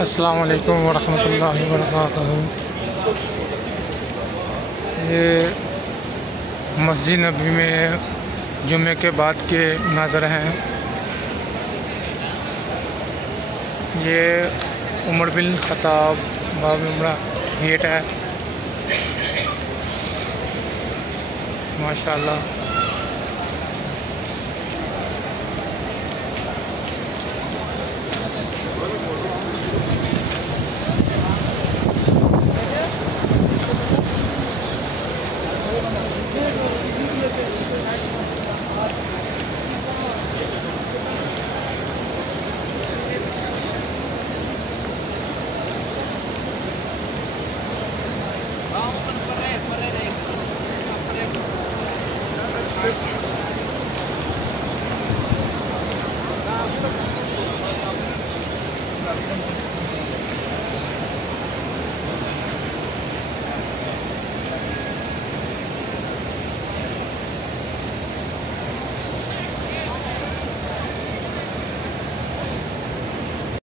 अस्सलाम वालेकुम वरहमतुल्लाहि वबरकातुहू। ये मस्जिद नबी में जुम्मे के बाद के नज़र हैं। ये उमर बिन खत्ताब बाब में बड़ा गेट है, माशाअल्लाह।